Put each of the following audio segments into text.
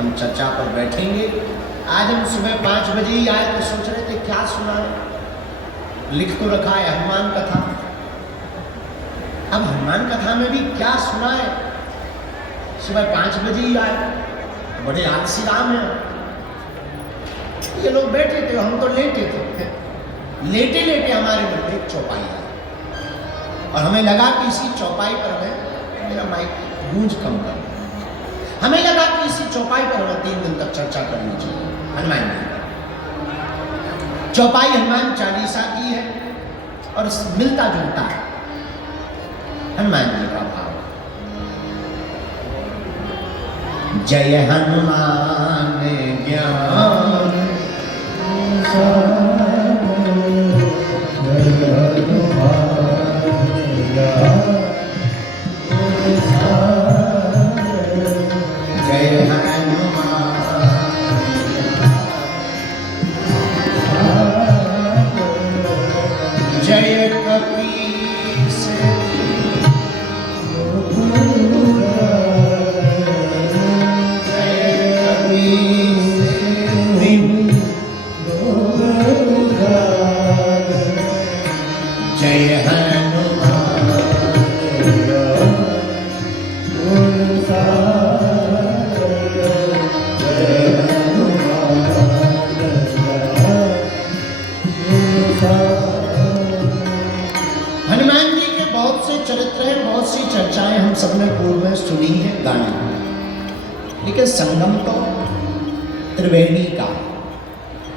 हम चर्चा पर बैठेंगे। आज हम सुबह 5 बजे ही आए तो सोच रहे थे क्या सुनाएं, लिख तो रखा है हनुमान कथा। अब हनुमान कथा में भी क्या सुनाए, सुबह 5 बजे ही आए, बड़े आलसी राम हैं। ये लोग बैठे थे, हम तो लेटे थे। लेटे लेटे हमारे मन में एक चौपाई आई और हमें लगा कि इसी चौपाई पर हमें, मेरा माइक गूंज कम कर, हमें लगा कि इसी चौपाई पर हमें 3 दिन तक चर्चा करनी चाहिए हनुमान जी। चौपाई हनुमान चालीसा की है और मिलता जुलता है हनुमान जी का भाव। जय हनुमान ज्ञान संगम तो त्रिवेणी का,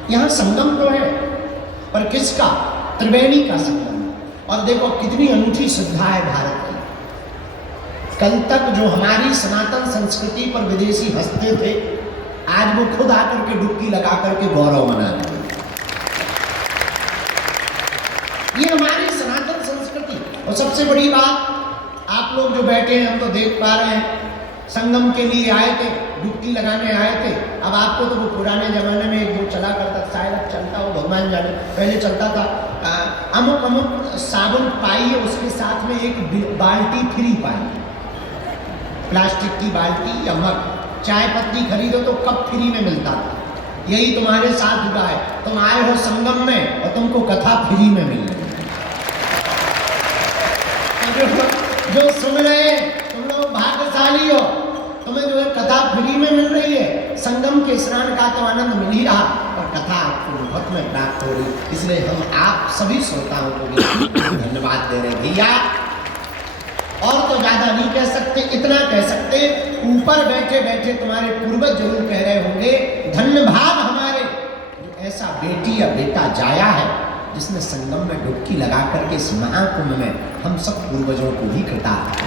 यहां संगम तो है पर किसका? त्रिवेणी का संगम। और देखो कितनी अनूठी श्रद्धा है भारत की। कल तक जो हमारी सनातन संस्कृति पर विदेशी हंसते थे, आज वो खुद आकर के डुबकी लगा करके गौरव मना रहे हैं। ये हमारी सनातन संस्कृति। और सबसे बड़ी बात, आप लोग जो बैठे हैं हम तो देख पा रहे हैं, संगम के लिए आए थे, डुबकी लगाने आए थे। अब आपको तो वो पुराने जमाने में एक वो चला करता, शायद अब चलता हो भगवान जाने, पहले चलता था अमुक अमुक साबुन पाई है, उसके साथ में एक बाल्टी फ्री पाई, प्लास्टिक की बाल्टी या मग। चाय पत्ती खरीदो तो कप फ्री में मिलता था। यही तुम्हारे साथ हुआ है, तुम आए हो संगम में और तुमको कथा फ्री में मिल रही है। जो सुन रहे तुम लोग भाग्यशाली हो, तुम्हें जो है कथा फ्री में मिल रही है। संगम के स्नान का तो आनंद मिल ही रहा और कथा आपको मुफ्त में प्राप्त हो रही। इसलिए हम आप सभी श्रोताओं को भी धन्यवाद दे रहे भैया। और तो ज्यादा नहीं कह सकते, इतना कह सकते, ऊपर बैठे बैठे तुम्हारे पूर्वज जरूर कह रहे होंगे, धन्य भाग हमारे जो ऐसा बेटी या बेटा जाया है जिसने संगम में डुबकी लगा करके इस महाकुंभ में हम सब पूर्वजों को भी कृतार्थ।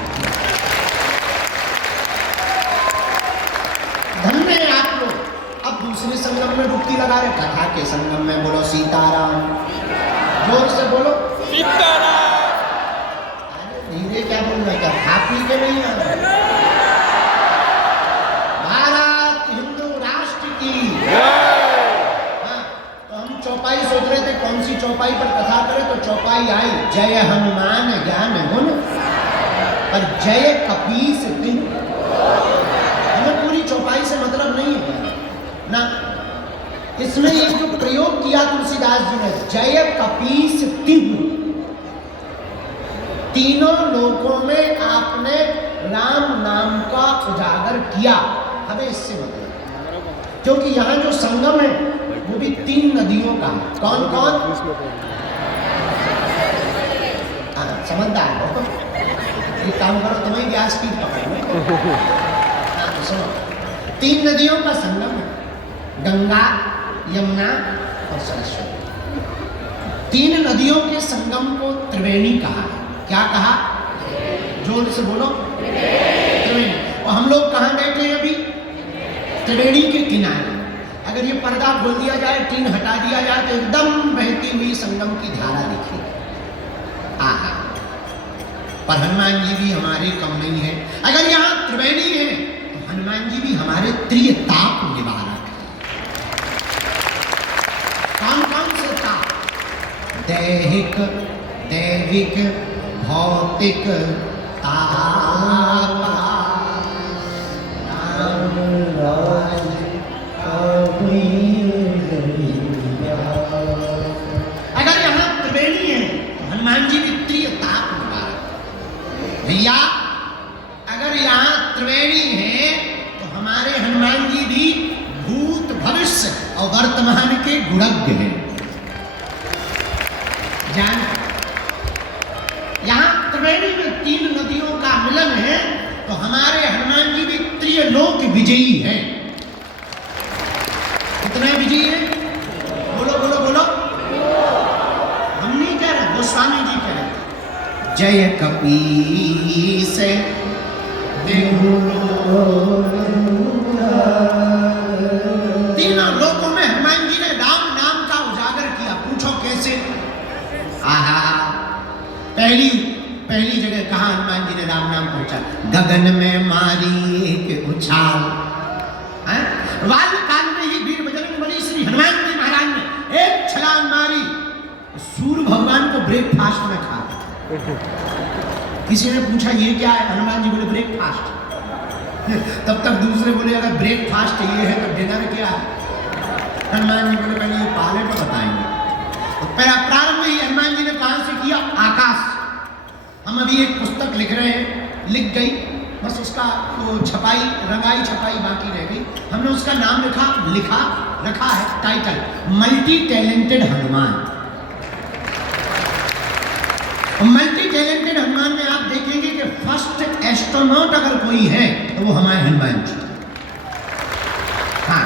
धन्य है आप लोग। अब दूसरे संगम में डुबकी लगा रहे, कथा के संगम में बोलो सीताराम, जोर से बोलो सीताराम। अरे धीरे क्या बोल रहे, क्या खा पी के नहीं आ रहे? भारत हिंदू राष्ट्र की। हाँ, तो हम चौपाई सोच रहे थे कौन सी चौपाई पर कथा करें, तो चौपाई आई जय हनुमान ज्ञान गुण और जय कपीस तिन्ह। हमें पूरी चौपाई से मतलब नहीं है ना, इसमें एक जो प्रयोग किया तुलसीदास जी ने, जय कपीस तिन्ह, तीनों लोकों में आपने राम नाम का उजागर किया। हमें इससे मतलब, क्योंकि यहाँ जो संगम है वो भी 3 नदियों का है। कौन कौन? समझदार हो, एक काम करो, तुम्हें गैस स्पीड पकड़ो। सुनो, 3 नदियों का संगम है, गंगा, यमुना और सरस्वती। 3 नदियों के संगम को त्रिवेणी कहा। क्या कहा? जोर से बोलो त्रिवेणी। और हम लोग कहाँ बैठे हैं अभी? त्रिवेणी के किनारे। अगर ये पर्दा खोल दिया जाए, टीन हटा दिया जाए, तो एकदम बहती हुई संगम की धारा दिखेगी। आहा, पर हनुमान जी भी हमारे कम नहीं है। अगर यहाँ त्रिवेणी है तो हनुमान जी भी हमारे त्रिताप निवारक है। कौन कौन से ताप? दैहिक, दैविक, भौतिक ताप। राम अगर यहाँ त्रिवेणी है तो हनुमान जी भी त्रिताप निवारक। भैया अगर यहाँ त्रिवेणी है तो हमारे हनुमान जी भी भूत भविष्य और वर्तमान के गुणज्ञ हैं। जान यहाँ त्रिवेणी में 3 नदियों का मिलन है तो हमारे हनुमान जी भी त्रिलोक विजयी हैं। कितने विजयी हैं? बोलो बोलो बोलो। हम नहीं कह रहे, गोस्वामी जी कह रहे। जय कपीस तीनों लोकों में हनुमान जी ने राम नाम का उजागर किया। पूछो कैसे? आहा, पहली जगह कहा हनुमान जी ने राम नाम पहुंचा? गगन में मारी एक उछाल। काल में ही वीर बजरंग बली श्री हनुमान जी महाराज ने एक छलांग मारी, सूर्य भगवान को ब्रेकफास्ट में खा। किसी ने पूछा ये क्या है? हनुमान जी बोले ब्रेकफास्ट। तब तक दूसरे बोले अगर ब्रेकफास्ट ये है तो डिनर क्या है? हनुमान जी बोले पहले ये पाले तो बताएंगे। तो प्रारंभ ही हनुमान जी ने कहां से किया? आकाश। हम अभी एक पुस्तक लिख रहे हैं, लिख गई, बस उसका तो छपाई, रंगाई छपाई बाकी रह गई। हमने उसका नाम रखा है title, multi talented Hanuman. Multi talented Hanuman में आप देखेंगे कि फर्स्ट एस्ट्रोनॉट अगर कोई है तो वो हमारे हनुमान जी। हाँ,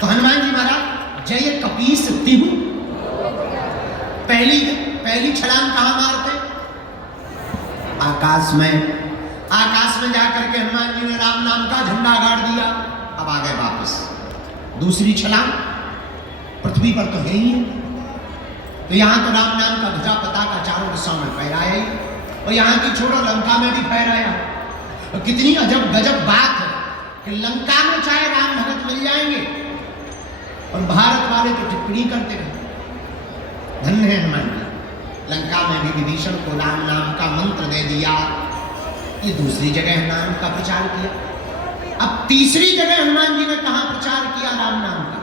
तो हनुमान जी महाराज जय कपीस तिहु। पहली छलांग कहां मारते? आकाश में जाकर के हनुमान जी ने राम नाम का झंडा गाड़ दिया। अब आ गए वापस। दूसरी छलांग पृथ्वी पर तो है ही है, तो यहां तो राम नाम का ध्वजा पताका चारों दिशाओं में फहराया ही, और यहां की छोड़ो लंका में भी फहराया। तो कितनी अजब गजब बात है कि लंका में चाहे राम भगत मिल जाएंगे और भारत वाले तो टिप्पणी करते हैं। धन्य है हनुमान जी। लंका में भी विभीषण को राम नाम का मंत्र दे दिया। ये दूसरी जगह नाम का प्रचार किया। अब तीसरी जगह हनुमान जी ने कहां प्रचार किया राम नाम का?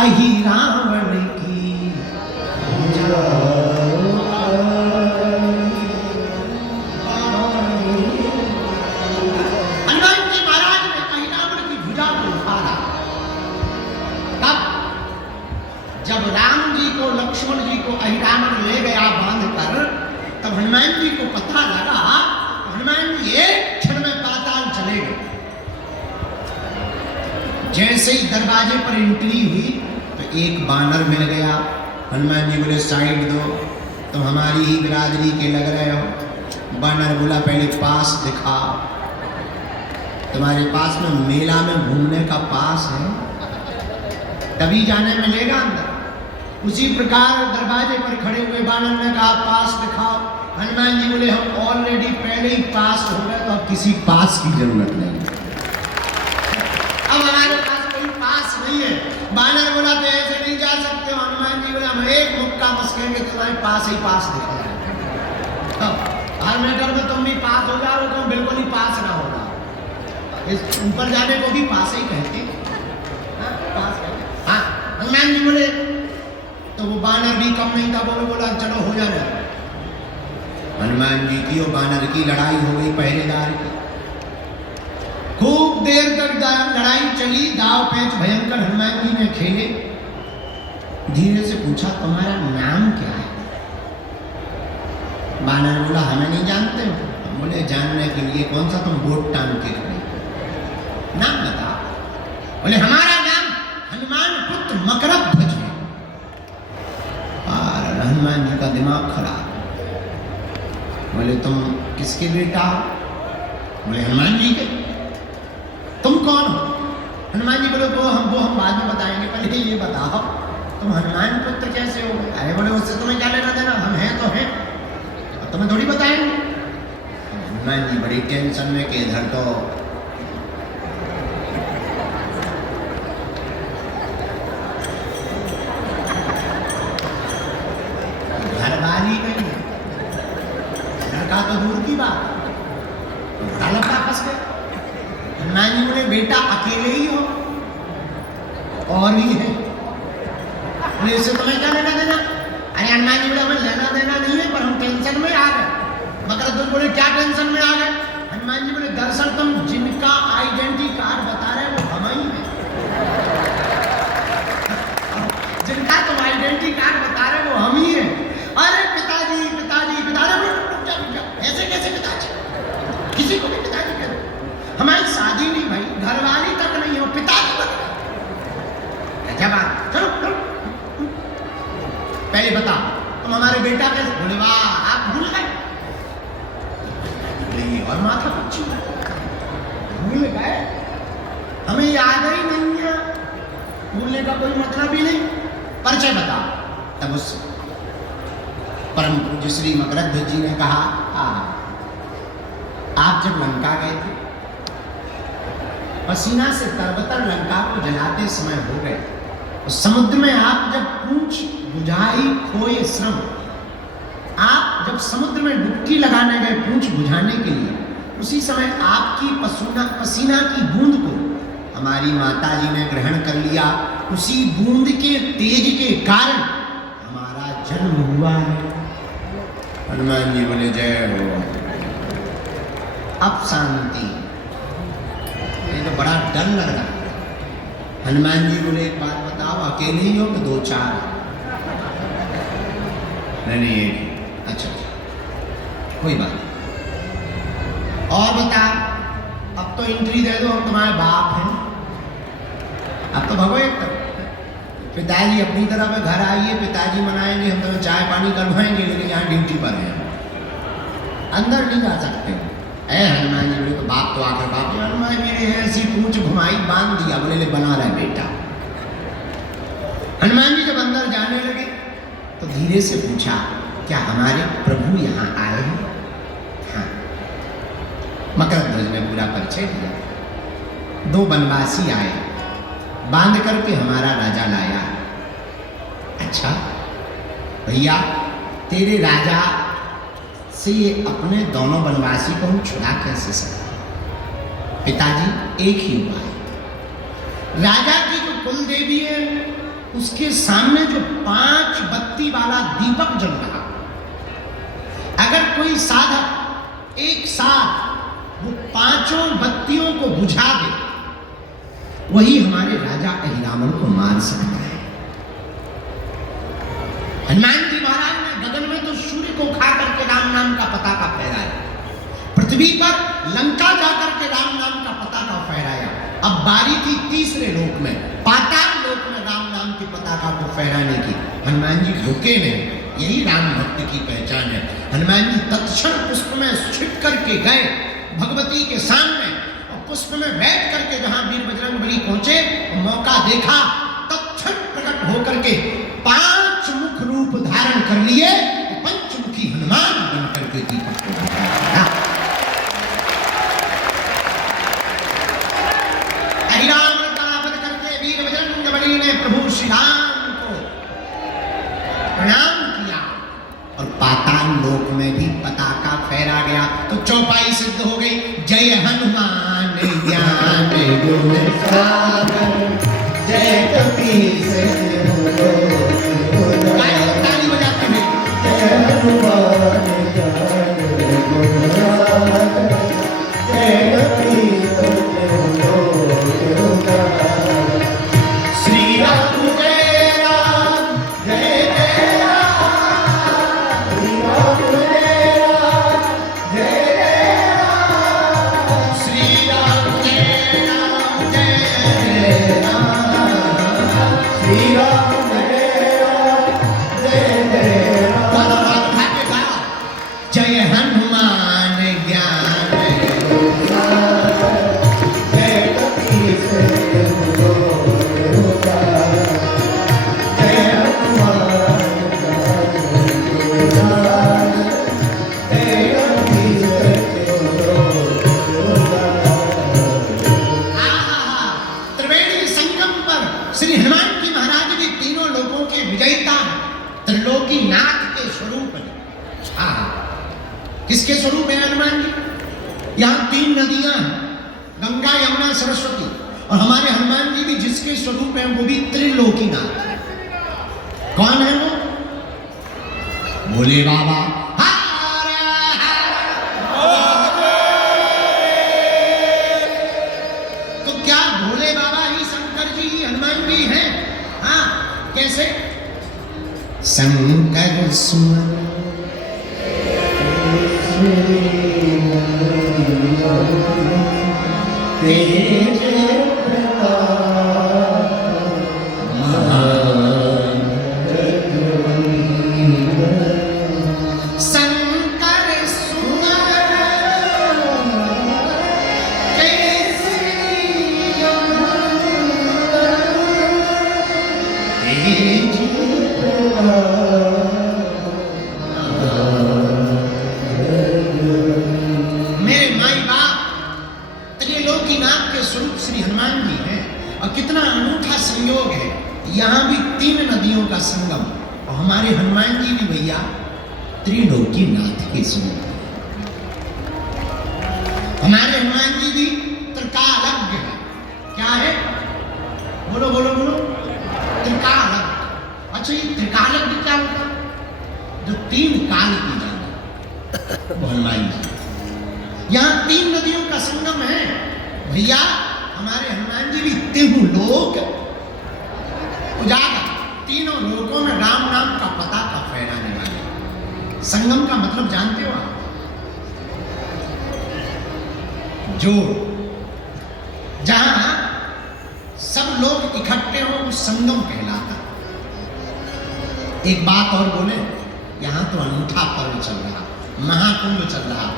अहि रावण की हनुमान जी महाराज ने अहि रावण की भुजा को उखाड़ा। तब जब राम जी को, लक्ष्मण जी को अहि रावण ले गया बांध कर, तब हनुमान जी को पता लगा, हनुमान जी एक क्षण में पाताल चले गए। जैसे ही दरवाजे पर एंट्री हुई तो एक बानर मिल गया। हनुमान जी बोले साइड दो, तुम हमारी ही बिरादरी के लग रहे हो। बानर बोला पहले पास दिखा, तुम्हारे पास में मेला में घूमने का पास है, तभी जाने मिलेगा अंदर। उसी प्रकार दरवाजे पर खड़े हुए बानर ने कहा पास दिखाओ। हनुमान जी बोले हम ऑलरेडी पहले ही पास हो गए, तो अब किसी पास की जरूरत नहीं, अब हमारे पास कोई पास नहीं है। बानर बोला तो ऐसे नहीं जा सकते हो। हनुमान जी बोले हम एक मुक्का मस्केंगे, तुम्हारे पास ही पास दिखाया। हर मैटर में तुम भी पास हो जाओ, तुम बिल्कुल ही पास ना होगा। इस ऊपर जाने को भी पास ही कहते हैं। हाँ, हनुमान जी बोले तो वो बानर भी कम नहीं था, वो बोला चलो हो जाना। हनुमान जी की और बानर की लड़ाई हो गई पहरेदार की। खूब देर तक लड़ाई चली, दाव पेच भयंकर हनुमान जी ने खेले। धीरे से पूछा तुम्हारा नाम क्या है? बानर बोला हमें नहीं जानते हो। हम बोले जानने के लिए कौन सा तुम बोट टांग के खड़े, नाम बता। बोले हमारा नाम हनुमान पुत्र मकरध्वज है। और हनुमान जी का दिमाग खराब। बोले तुम किसके बेटा हो? बोले हनुमान जी के। तुम कौन हो? हनुमान जी बोले वो हम बाद में बताएंगे, पहले ये बताओ तुम हनुमान पुत्र कैसे हो? अरे बोले उससे तुम्हें क्या लेना देना, हम हैं तो हैं, अब तुम्हें थोड़ी बताएंगे। हनुमान जी बड़ी टेंशन में कि इधर तो घरवाली नहीं है, लड़का तो दूर की बात, बड़ा लड़का फंस गया। हनुमान जी बोले बेटा अकेले ही हो? और ही है। बोले इससे तुम्हें क्या लेना देना? अरे हनुमान जी बोले हमें लेना देना नहीं है, पर हम टेंशन में आ गए। मकरध्वज बोले क्या टेंशन में आ गए? हनुमान जी बोले दरअसल तुम जिनका आइडेंटिटी कार्ड बता रहे हो वो हम ही हैं। जिनका तुम आइडेंटिटी कार्ड बता रहे हो वो हम ही हैं। अरे पिताजी पिताजी पिताजी, ऐसे कैसे पिताजी? किसी को भी पिताजी कह दो। हमारी शादी नहीं भाई, घरवाली तक नहीं हो, पिताजी बन गए। क्या बात? चलो चलो पहले बता तुम हमारे बेटा कैसे? बोले वाह आप भूल गए। और माथा पच्ची भूल गए, हमें याद ही नहीं है। भूलने का कोई मतलब ही नहीं। परिचय बता। तब उस परम पूज्य श्री मकरध्वज जी ने कहा आप जब लंका गए थे, पसीना से तरबतर लंका को जलाते समय हो गए, तो समुद्र में आप जब पूंछ बुझाई खोए श्रम, आप जब समुद्र में डुबकी लगाने गए पूंछ बुझाने के लिए, उसी समय आपकी पसीना की बूंद को हमारी माता जी ने ग्रहण कर लिया। उसी बूंद के तेज के कारण हमारा जन्म हुआ है। हनुमान जी बोले जय हो। अब शांति। ये तो बड़ा डर लग रहा है। हनुमान जी बोले एक बात बताओ, अकेले ही हो कि दो चार? नहीं अच्छा कोई बात नहीं। और बता, अब तो एंट्री दे दो, हम तुम्हारे बाप हैं। अब तो भगो एक तरफ। पिताजी अपनी तरफ है, घर आइए, पिताजी मनाएंगे, हम तुम्हें चाय पानी करवाएंगे, लेकिन यहाँ ड्यूटी पर हैं, अंदर नहीं जा सकते। ऐ हनुमान जी बोले तो बाप तो आकर बाप जी हनुमान मेरे ऐसी पूंछ घुमाई बांध दिया। बोले ले बना रहा बेटा। हनुमान जी जब अंदर जाने लगे तो धीरे से पूछा क्या हमारे प्रभु यहाँ आए हैं? हाँ। मकरध्वज ने पूरा परिचय दिया। दो बनवासी आए, बांध करके हमारा राजा लाया। अच्छा भैया तेरे राजा से ये अपने दोनों बनवासी को हम छुड़ा कैसे सकते? पिताजी एक ही उपाय। राजा की जो कुल देवी है उसके सामने जो 5 बत्ती वाला दीपक जल रहा, अगर कोई साधक एक साथ वो 5 बत्तियों को बुझा दे, वही हमारे राजा अहिरावण को मार सकता है। हनुमान जी महाराज ने गगन में तो सूर्य को खा करके राम नाम का पताका फहराया, पृथ्वी पर लंका जाकर के राम नाम का पताका फहराया। अब बारी थी तीसरे लोक में, पाताल लोक में राम नाम के पताका को फहराने की। हनुमान जी रुके नहीं, यही राम भक्ति की पहचान है। हनुमान जी तत्क्षण पुष्प में छिप करके गए भगवती के सामने, और पुष्प में बैठ करके जहां वीर बजरंगबली पहुंचे, मौका देखा, तत्क्षण प्रकट होकर के 5 मुख रूप धारण कर लिए, पंचमुखी हनुमान बन करके दीपक को बुझाया। अहिरावण का वध करके वीर बजरंगबली ने प्रभु श्री राम को प्रणाम किया, और पाताल लोक में भी पताका फहरा गया। तो चौपाई सिद्ध हो गई। जय हनुमान ज्ञान गुण सागर, जय कपीस ताली बजाते हैं। जय हनुमान ज्ञान गुण सागर, जय कपीस श्री राम जय राम जय जय राम, श्री राम जय राम जय जय राम, श्री राम जय राम जय राम, श्री राम जय राम जय जय राम। जय हनुमान ज्ञान गुण सागर, जय कपीस किसके स्वरूप है हनुमान जी? यहाँ 3 नदियां हैं, गंगा यमुना सरस्वती, और हमारे हनुमान जी भी जिसके स्वरूप हैं वो भी त्रिलोकीनाथ। कौन है वो? भोले बाबा। तो क्या भोले बाबा ही शंकर जी ही हनुमान जी हैं? हाँ, कैसे? शंकर सुमन तेज कितना अनूठा संयोग है। यहां भी 3 नदियों का संगम, और हमारे हनुमान जी भी भैया त्रिलोकीनाथ के स्वरूप है। हमारे हनुमान जी भी त्रिकालज्ञ है। क्या है? बोलो बोलो बोलो। त्रिकालज्ञ। अच्छा, ये त्रिकालज्ञ क्या होता है? जो 3 काल की जाने हनुमान जी। यहां 3 नदियों का संगम है भैया। हमारे हनुमान जी भी तीनों लोक उजागर, तीनों लोकों में राम नाम का पता का फैलाने वाले। संगम का मतलब जानते हो आप? जोड़। जहां सब लोग इकट्ठे हो उस संगम कहलाता। एक बात और बोले, यहां तो अनूठा पर्व चल रहा, महाकुंभ चल रहा।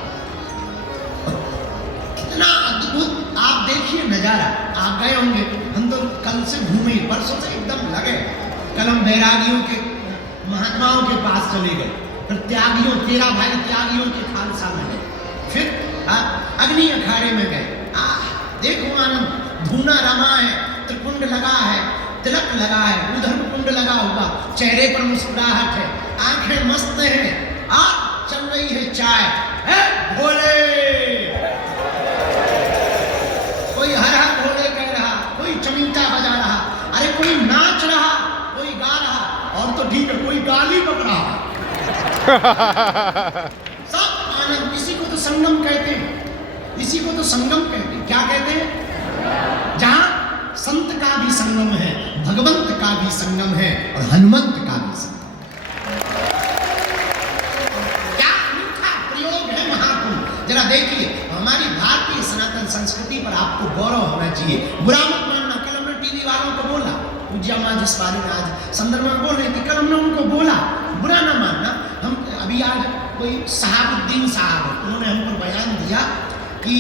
कितना अद्भुत आप देखिए नजारा। आप गए होंगे, हम तो कल से घूमे, परसों से एकदम लगे। कल हम बैरागियों के महात्माओं के पास चले गए, फिर त्यागियों 13 भाई त्यागियों के खालसा में गए, फिर अग्नि अखाड़े में गए। देखो आनंद, धूना रमा है, त्रिकुंड लगा है, तिलक लगा है, उधर कुंड लगा हुआ, चेहरे पर मुस्कुराहट है, आंखें मस्त हैं, चल रही है चाय। भोले, कोई हर हर भोले कह रहा, कोई चमीटा बजा रहा, अरे कोई नाच रहा, कोई गा रहा, और तो ठीक है कोई गाली बक रहा। सब आनंद। इसी को तो संगम कहते हैं, इसी को तो संगम कहते हैं। क्या कहते हैं? जहां संत का भी संगम है, भगवंत का भी संगम है, और हनुमंत का भी संगम। क्या अनूठा प्रयोग है महाकुंभ। जरा देखिए, हमारी भारतीय सनातन संस्कृति पर आपको गौरव होना चाहिए। बुरा मत मानना। कल हमने टीवी वालों को बोला, पूज्य मां जिस बारे में आज संदर्भ में बोल रही थी, कल हमने उनको बोला, बुरा ना मानना। हम अभी आज कोई साहबुद्दीन साहब, उन्होंने हम पर बयान दिया कि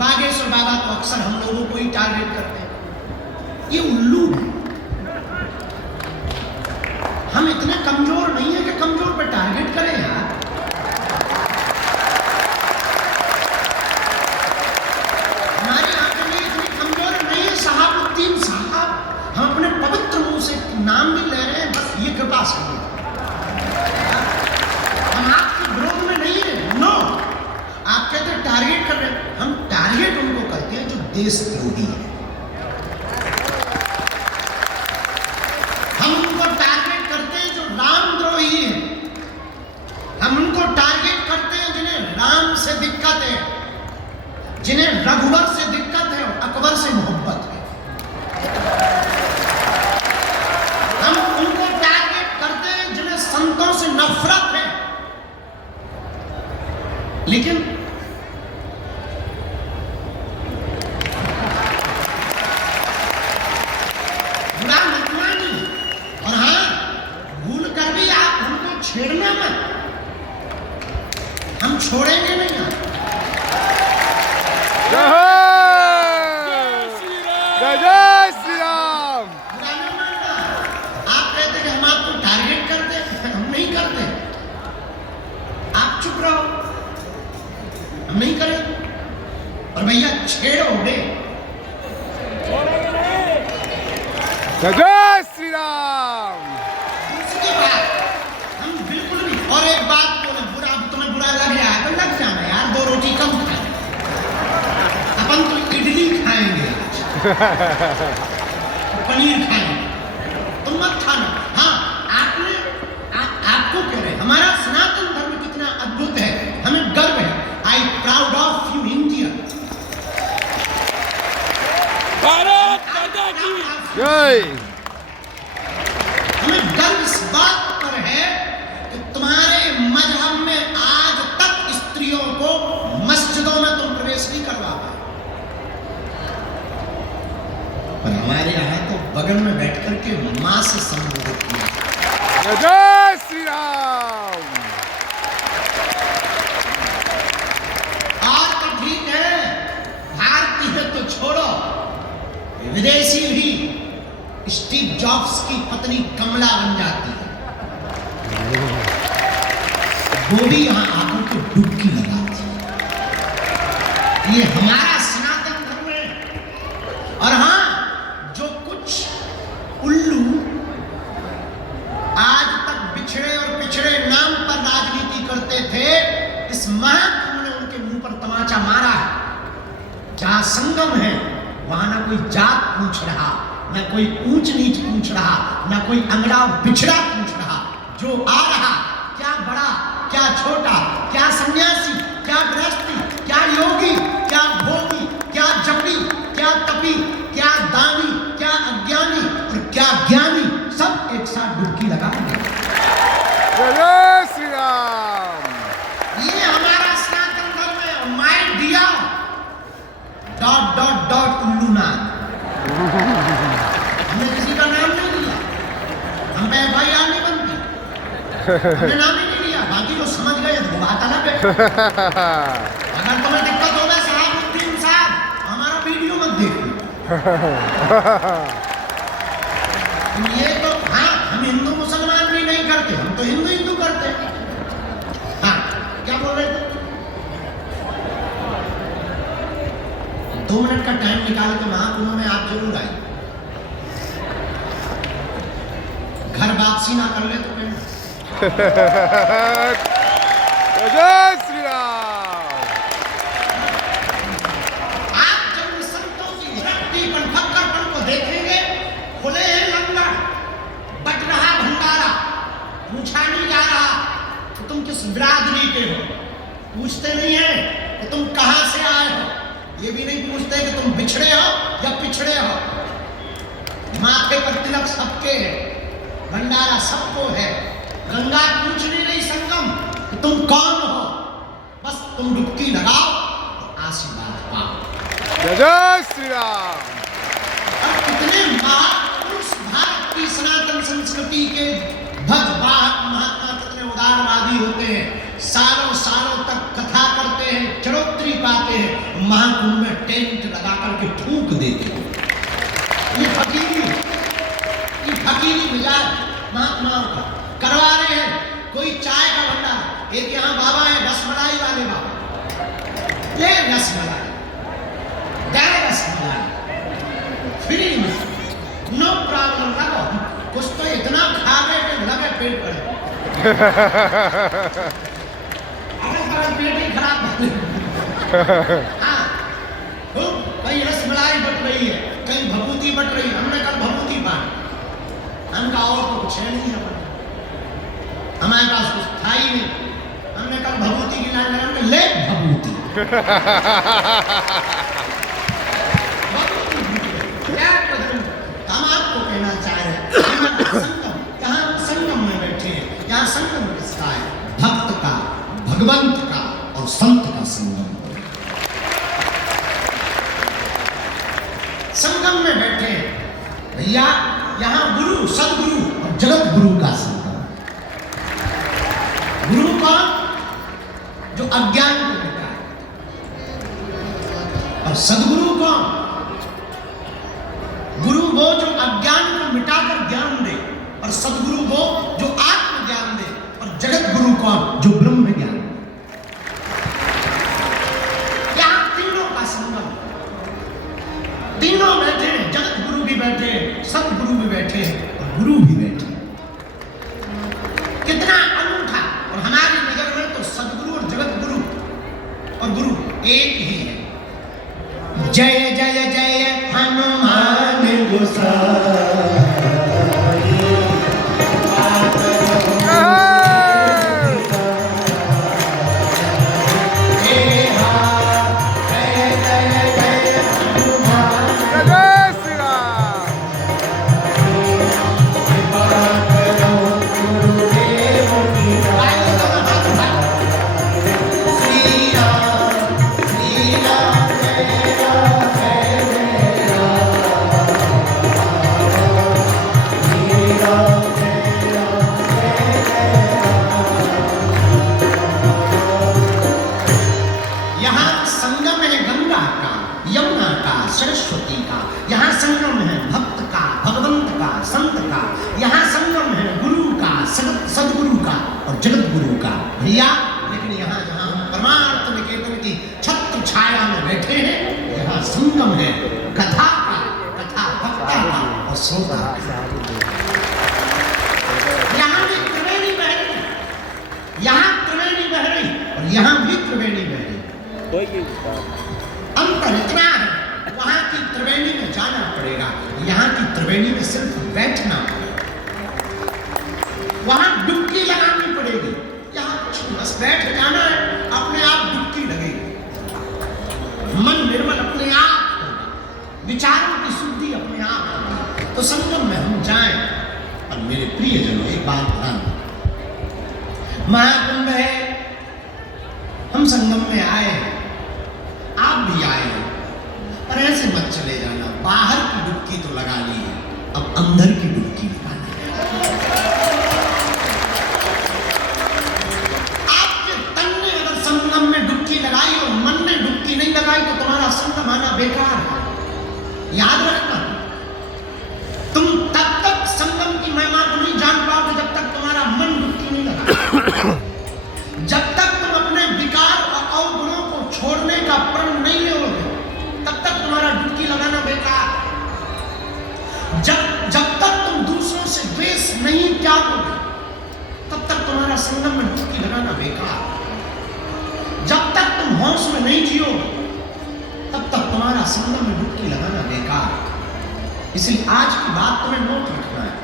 बागेश्वर बाबा तो अक्सर हम लोगों को ही टारगेट करते हैं। ये उल्लू है। हम इतने कमजोर नहीं है कि कमजोर पर टारगेट करें यार। हमारे आंखें में इतनी कमजोर नहीं है साहबुद्दीन साहब। हम अपने पवित्र मुंह से नाम भी ले रहे हैं, बस ये कृपा से। हम आपके विरोध में नहीं है, नो। आप कहते हैं टारगेट कर रहे हैं, हम टारगेट उनको करते हैं जो देशद्रोही है। हम उनको टारगेट करते हैं जो रामद्रोही है। हम उनको टारगेट करते हैं जिन्हें राम से दिक्कत है, जिन्हें रघुवर से दिक्कत है और अकबर से मोहब्बत है। हम उनको टारगेट करते हैं जिन्हें संतों से नफरत है। लेकिन बुरा मत मानिए, और हाँ, भूल कर भी आप हमको छेड़ना मत, हम छोड़ेंगे नहीं। जय श्री राम। बुरा ना मानना। आप कहते कि हम आपको टारगेट करते हैं, हम नहीं करते। आप चुप रहो, हम नहीं करें। और भैया छेड़ोगे, जय श्री राम। उसके बाद हम बिल्कुल भी। और एक बात बोले, बुरा तुम्हें बुरा लग रहा है तो लग जाना यार, 2 रोटी कम खाए, अपन तो इडली खाएंगे आज। पनीर खाएंगे, तुम मत खाना। हाँ, आपको कह रहे हैं हमारा सनातन धर्म कितना अद्भुत है, हमें गर्व है। I proud of you India. Bharat माता की जय। हमें गर्व इस बात पर है कि तुम्हारे मजहब में आज तक स्त्रियों को मस्जिदों में तुम प्रवेश नहीं करवा पाए, पर हमारे यहाँ तो बगल में बैठ करके मां से संबोधित किया। जय श्री राम। और तो ठीक है, भारतीय तो छोड़ो, विदेशी भी स्टीव जॉब्स की पत्नी कमला बन जाती है, वो भी यहां आकर के डुबकी लगाती है। ये हमारा सनातन धर्म है। और हां, जो कुछ उल्लू आज तक बिछड़े और पिछड़े नाम पर राजनीति करते थे, इस महाकुंभ ने उनके मुंह पर तमाचा मारा है। जहां संगम है वहां ना कोई जात पूछ रहा, ना कोई ऊंच नीच पूछ रहा, ना कोई अंगड़ा बिछड़ा पूछ रहा। जो आ रहा, क्या बड़ा क्या छोटा, क्या सन्यासी क्या गृहस्थी, क्या योगी क्या भोगी, क्या जपी क्या तपी, क्या दानी क्या अज्ञानी और क्या ज्ञानी, सब एक साथ डुबकी लगाएंगे। जय श्री राम। ये हमारा सनातन धर्म है। My dear dot dot dot उल्लूनाथ, हमने किसी का नाम नहीं लिया, हम पे FIR नहीं बनती, हमने नाम ही नहीं लिया। बाकी जो समझ गए वो बात अलग है। अगर तुम्हें दिक्कत होगा शहाबुद्दीन साहब, हमारा वीडियो मत देखना। ये तो हाँ, हम हिंदू मुसलमान भी नहीं करते, हम तो हिंदू हिंदू करते। हाँ, क्या बोल रहे थे? 2 मिनट का टाइम निकाल के महाकुंभ में आप जरूर आए। घर वापसी ना कर ले तो फिर जय श्री राम। आप जब इन संतों की भक्ति फक्करपन को देखेंगे, खुले हैं लंगर, बट रहा भंडारा, पूछा नहीं जा रहा कि तुम किस बिरादरी के हो, पूछते नहीं है कि तुम कहां से आए हो, ये भी नहीं पूछते कि तुम बिछड़े हो या पिछड़े हो। माथे पर तिलक सबके है, भंडारा सबको है। गंगा पूछ नहीं संगम कि तुम कौन हो, बस तुम डुबकी लगाओ और आशीर्वाद पाओ। जय श्री राम। और कितने महापुरुष भारत की सनातन संस्कृति के भगवान महात्मा कितने उदारवादी होते हैं, सालों सालों तक कथा करते हैं, चरोत्री पाते हैं, महाकुंभ में टेंट लगा करके फूंक देते हैं। ये फकीरी मिजाज महात्माओं का करवा रहे हैं। कोई चाय का भंडार, एक यहाँ बाबा है रसमलाई वाले बाबा, ले रसमलाई, दे रसमलाई फ्री में, नो प्रॉब्लम, लगो। कुछ तो इतना खा गए कि लगे पेट पर। अगर पेट ही खराब हो हाँ, कहीं रसमलाई बट रही है, कहीं भभूति बट रही है। हमने कल भभूति बांटी, हमका और तो कुछ है नहीं है, हमारे पास कुछ था ही नहीं। हमने कल भभूति की लाइन लगा, ले भभूति। हम आपको कहना चाह रहे हैं, संगम, यहाँ संगम में बैठे हैं। यहाँ संगम किसका है? भक्त का, भगवंत का और संत का संगम। संगम में बैठे हैं भैया, यहाँ गुरु सदगुरु और जगत गुरु का संगम। गुरु कौन? जो अज्ञान को मिटाए, और सदगुरु कौन? गुरु वो जो अज्ञान को मिटाकर ज्ञान दे, और सदगुरु वो जो आत्म ज्ञान दे, और जगत गुरु कौन? जो ब्रह्म ज्ञान। यहां तीनों का संगम, तीनों बैठे हैं, जगत गुरु भी बैठे हैं, सदगुरु भी बैठे हैं और गुरु भी बैठे हैं। कितना अनूठा। और हमारी नजर में तो सदगुरु और जगत गुरु और गुरु एक ही है। जय जय जय हनुमान। यहाँ संगम है गंगा का, यमुना का, सरस्वती का। यहाँ संगम है भक्त का, भगवंत का, संत का। यहाँ संगम है गुरु का, सदगुरु का और जगत गुरु का। भैया लेकिन यहाँ जहाँ हम परमार्थ निकेतन की छत्र छाया में बैठे हैं, यहाँ संगम है कथा का, कथा भक्ता का और श्रोता का। यहाँ भी त्रिवेणी बह रही, यहाँ त्रिवेणी बह रही और यहाँ भी त्रिवेणी बह रही। अंतर इतना है, वहां की त्रिवेणी में जाना पड़ेगा, यहाँ की त्रिवेणी में सिर्फ बैठना पड़ेगा। वहां डुबकी लगानी पड़ेगी, यहाँ कुछ बस बैठ जाना है, अपने आप डुबकी लगेगी। मन निर्मल अपने आप होगा, विचारों की शुद्धि अपने आप होगी। तो संगम में हम जाएं। और मेरे प्रियजनों एक बात ध्यान, महाकुंभ है, हम संगम में आए, आप भी आए हैं, पर ऐसे मत चले जाना। बाहर की डुबकी तो लगा ली है, अब अंदर की डुबकी लगानी है। आपके तन ने अगर संगम में डुबकी लगाई और मन ने डुबकी नहीं लगाई तो तुम्हारा संगम आना बेकार है। याद रखना, तुम तब तक संगम की महिमा को नहीं जान पाओगे जब तक तुम्हारा मन डुबकी नहीं लगा। जब तक तुम अपने विकार और अवगुणों को छोड़ने का प्रण नहीं लोगे, तब तक तुम्हारा डुबकी लगाना बेकार। जब तक तुम दूसरों से द्वेष नहीं त्यागोगे, तब तक तुम्हारा संगम में डुबकी लगाना बेकार। जब तक तुम होश में नहीं जियोगे, तब तक तुम्हारा संगम में डुबकी लगाना बेकार। इसलिए आज की बात तुम्हें नोट रखना है।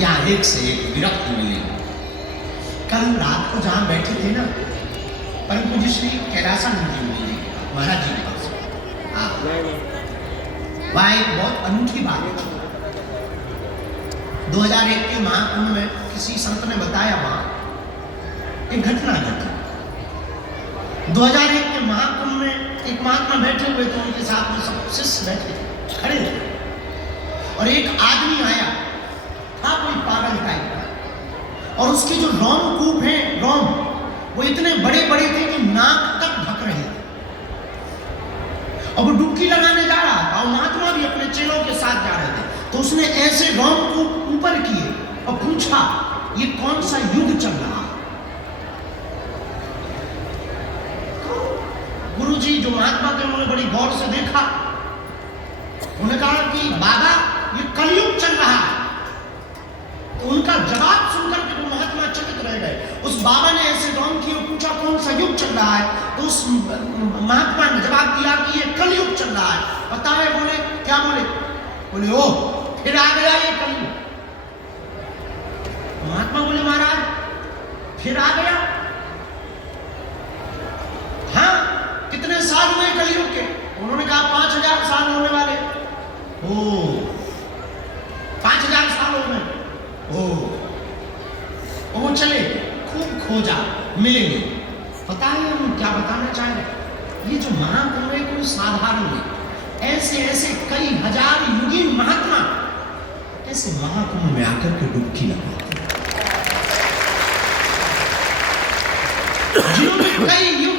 यहाँ एक से एक विरक्ति मिलेगी। कल रात को जहां बैठे थे ना, परम पूज्य श्री कैलासानंद जी मिले महाराज जी के पास। वहां एक बहुत अनूठी बात थी। 2001 के महाकुंभ में किसी संत ने बताया, वहां एक घटना घटी। 2001 के महाकुंभ में एक महात्मा बैठे हुए थे, उनके साथ में सब शिष्य बैठे थे, खड़े थे, और एक आदमी आया था, कोई पागल टाइप का, और उसके जो रोमकूप हैं, रोम वो इतने बड़े बड़े थे कि नाक तक ढक रहे थे। और वो डुबकी लगाने जा रहा था, और महात्मा भी अपने चेलों के साथ जा रहे थे। तो उसने ऐसे रोमकूप ऊपर किए और पूछा, ये कौन सा युग चल रहा है? गुरुजी जो महात्मा थे उन्होंने बड़ी गौर से देखा, उन्होंने कहा कि बाबा ये कलयुग चल रहा है। तो उनका जवाब सुनकर के वो महात्मा चकित रह गए। उस बाबा ने ऐसे गौर किया, पूछा कौन सा युग चल रहा है? तो उस महात्मा ने जवाब दिया कि ये कलयुग चल रहा है। बताए, बोले क्या? बोले ओ फिर आ गया ये कलयुग। महात्मा बोले महाराज फिर आ गया? हाँ, कितने साल हुए कलयुग के? उन्होंने कहा 5000 साल होने वाले। ओ 5000 साल हो गए। वो चले, खूब खोजा, मिले नहीं। पता है हम क्या बताना चाह रहे? ये जो महाकुंभ है कोई साधारण नहीं। ऐसे ऐसे कई हजार युगी महात्मा ऐसे महाकुंभ में आकर के डुबकी लगाते हैं, जिन्होंने कई युग